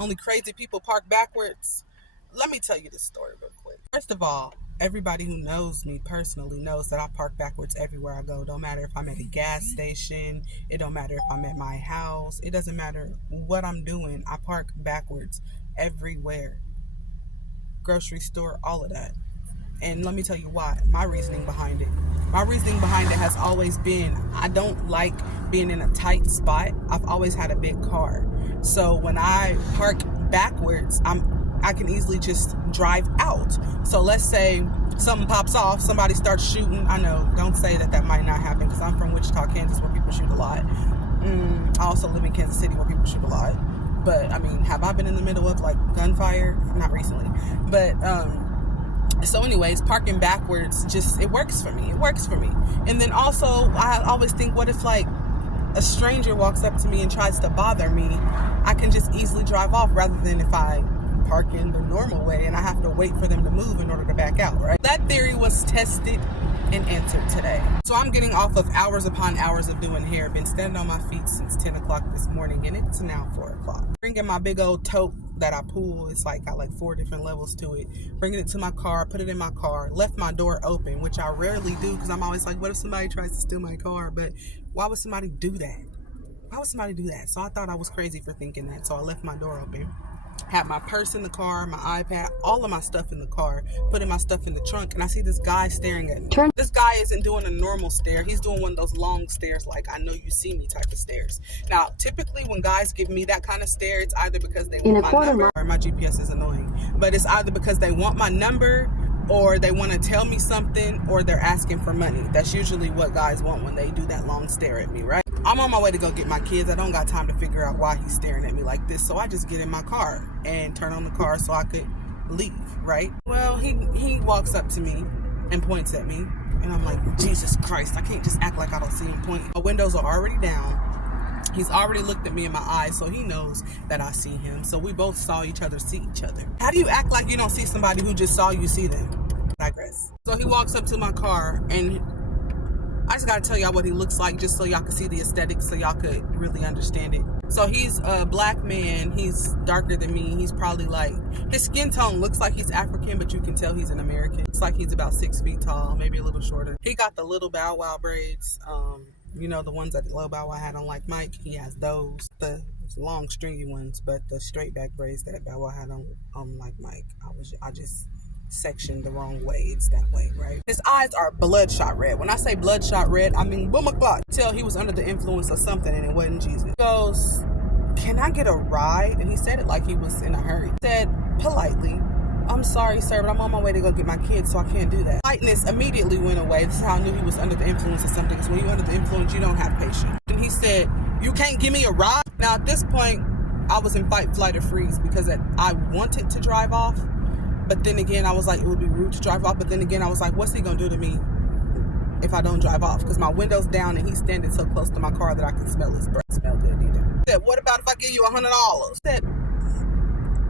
Only crazy people park backwards. Let me tell you this story real quick. First of all, everybody who knows me personally knows that I park backwards everywhere I go. Don't matter if I'm at a gas station. It don't matter if I'm at my house. It doesn't matter what I'm doing. I park backwards everywhere. Grocery store, all of that. And let me tell you why. My reasoning behind it. My reasoning behind it has always been, I don't like being in a tight spot. I've always had a big car. So when I park backwards, I can easily just drive out. So let's say something pops off, somebody starts shooting. I know, don't say that might not happen, because I'm from Wichita, Kansas, where people shoot a lot. I also live in Kansas City, where people shoot a lot. But I mean, have I been in the middle of like gunfire? Not recently. But so anyways, parking backwards, it works for me. It works for me. And then also, I always think, what if like a stranger walks up to me and tries to bother me? I can just easily drive off, rather than if I park in the normal way and I have to wait for them to move in order to back out, right? That theory was tested and answered today. So I'm getting off of hours upon hours of doing hair. Been standing on my feet since 10 o'clock this morning, and it's now 4 o'clock. Bringing my big old tote that I pull. It's like got like 4 different levels to it. Bringing it to my car, put it in my car, left my door open, which I rarely do, because I'm always like, what if somebody tries to steal my car? But why would somebody do that? Why would somebody do that? So I thought I was crazy for thinking that. So I left my door open. Had my purse in the car, my iPad, all of my stuff in the car, putting my stuff in the trunk, and I see this guy staring at me. This guy isn't doing a normal stare. He's doing one of those long stares, like I know you see me type of stares. Now, typically when guys give me that kind of stare, it's either because they want my number, or my GPS is annoying, but it's either because they want my number, or they want to tell me something, or they're asking for money. That's usually what guys want when they do that long stare at me, right? I'm on my way to go get my kids. I don't got time to figure out why he's staring at me like this. So I just get in my car and turn on the car so I could leave, right? Well, he walks up to me and points at me. And I'm like, Jesus Christ, I can't just act like I don't see him pointing. My windows are already down. He's already looked at me in my eyes, so he knows that I see him. So we both saw each other see each other. How do you act like you don't see somebody who just saw you see them? I digress. So he walks up to my car, and I just gotta tell y'all what he looks like, just so y'all can see the aesthetics, so y'all could really understand it. So he's a black man. He's darker than me. He's probably like, his skin tone looks like he's African, but you can tell he's an American. Looks like he's about 6 feet tall, maybe a little shorter. He got the little Bow Wow braids. You know, the ones that Lil Bow Wow had on like Mike. He has those. The long stringy ones, but the straight back braids that Bow Wow had on like Mike. I just sectioned the wrong way. It's that way, right? His eyes are bloodshot red. When I say bloodshot red, I mean boom o'clock. Tell he was under the influence of something, and it wasn't Jesus. He goes, can I get a ride? And he said it like he was in a hurry. He said politely, I'm sorry, sir, but I'm on my way to go get my kids, so I can't do that. Lightness immediately went away. This is how I knew he was under the influence of something, because when you're under the influence, you don't have patience. And he said, you can't give me a ride? Now, at this point, I was in fight, flight, or freeze, because I wanted to drive off. But then again, I was like, it would be rude to drive off. But then again, I was like, what's he going to do to me if I don't drive off? Because my window's down and he's standing so close to my car that I can smell his breath. Smell good either. He said, what about if I give you $100? I said,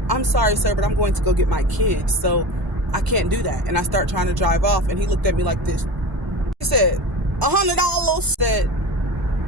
I'm sorry, sir, but I'm going to go get my kids, so I can't do that. And I start trying to drive off, and he looked at me like this. He said, $100? Said,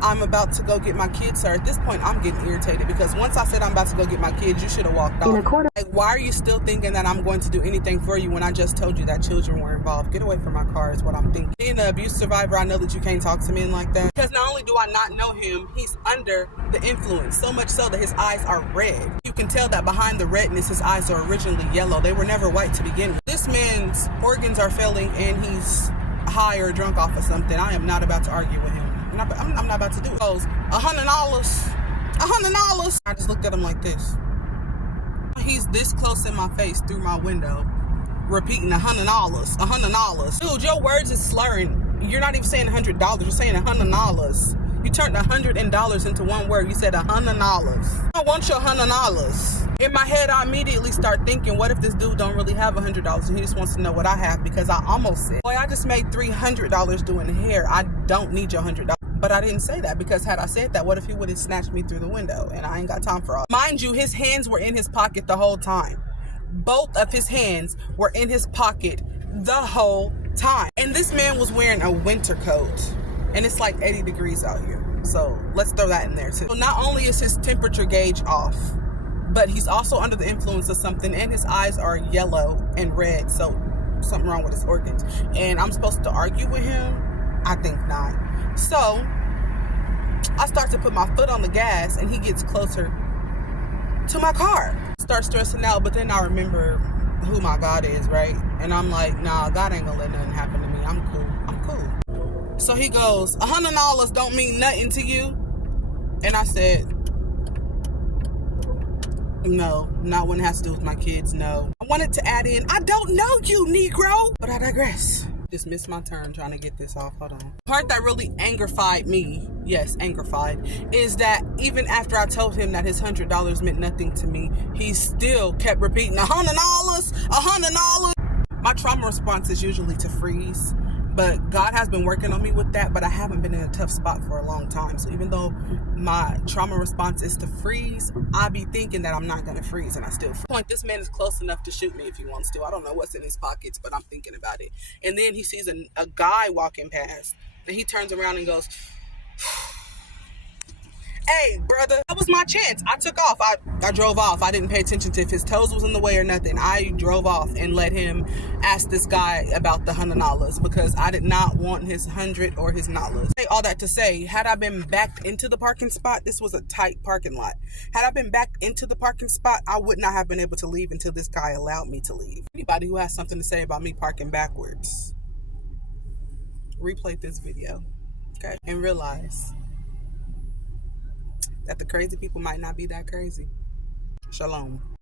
I'm about to go get my kids, sir. At this point, I'm getting irritated, because once I said I'm about to go get my kids, you should have walked off. Like, why are you still thinking that I'm going to do anything for you when I just told you that children were involved? Get away from my car is what I'm thinking. Being an abuse survivor, I know that you can't talk to men like that, because not only do I not know him, he's under the influence, so much so that his eyes are red. You can tell that behind the redness, his eyes are originally yellow. They were never white to begin with. This man's organs are failing, and he's high or drunk off of something. I am not about to argue with him. I'm not about to do it. He goes, $100? $100? I just looked at him like this. He's this close in my face through my window, repeating $100, $100. Dude, your words is slurring. You're not even saying $100. You're saying $100. You turned $100 into one word. You said $100. I want your $100. In my head, I immediately start thinking, what if this dude don't really have $100 and he just wants to know what I have? Because I almost said, boy, I just made $300 doing hair. I don't need your $100. But I didn't say that, because had I said that, what if he would have snatched me through the window? And I ain't got time for all. Mind you, his hands were in his pocket the whole time. Both of his hands were in his pocket the whole time. And this man was wearing a winter coat. And it's like 80 degrees out here. So let's throw that in there too. So not only is his temperature gauge off, but he's also under the influence of something, and his eyes are yellow and red, so something wrong with his organs. And I'm supposed to argue with him? I think not. So I start to put my foot on the gas, and he gets closer to my car. Start stressing out, but then I remember who my God is, right? And I'm like, nah, God ain't gonna let nothing happen to me. I'm cool. So he goes, $100 don't mean nothing to you? And I said, no, not when it has to do with my kids, no. I wanted to add in, I don't know you, Negro. But I digress. Just missed my turn trying to get this off. Hold on. The part that really angerfied me, yes, angerfied, is that even after I told him that his $100 meant nothing to me, he still kept repeating, $100. My trauma response is usually to freeze, but God has been working on me with that, but I haven't been in a tough spot for a long time. So even though my trauma response is to freeze, I be thinking that I'm not going to freeze, and I still point. This man is close enough to shoot me if he wants to. I don't know what's in his pockets, but I'm thinking about it. And then he sees a guy walking past, and he turns around and goes, hey, brother, that was my chance. I took off. I drove off. I didn't pay attention to if his toes was in the way or nothing. I drove off and let him ask this guy about the $100 because I did not want his 100 or his dollars. All that to say, had I been backed into the parking spot, this was a tight parking lot. Had I been backed into the parking spot, I would not have been able to leave until this guy allowed me to leave. Anybody who has something to say about me parking backwards, replay this video, okay? And realize that the crazy people might not be that crazy. Shalom.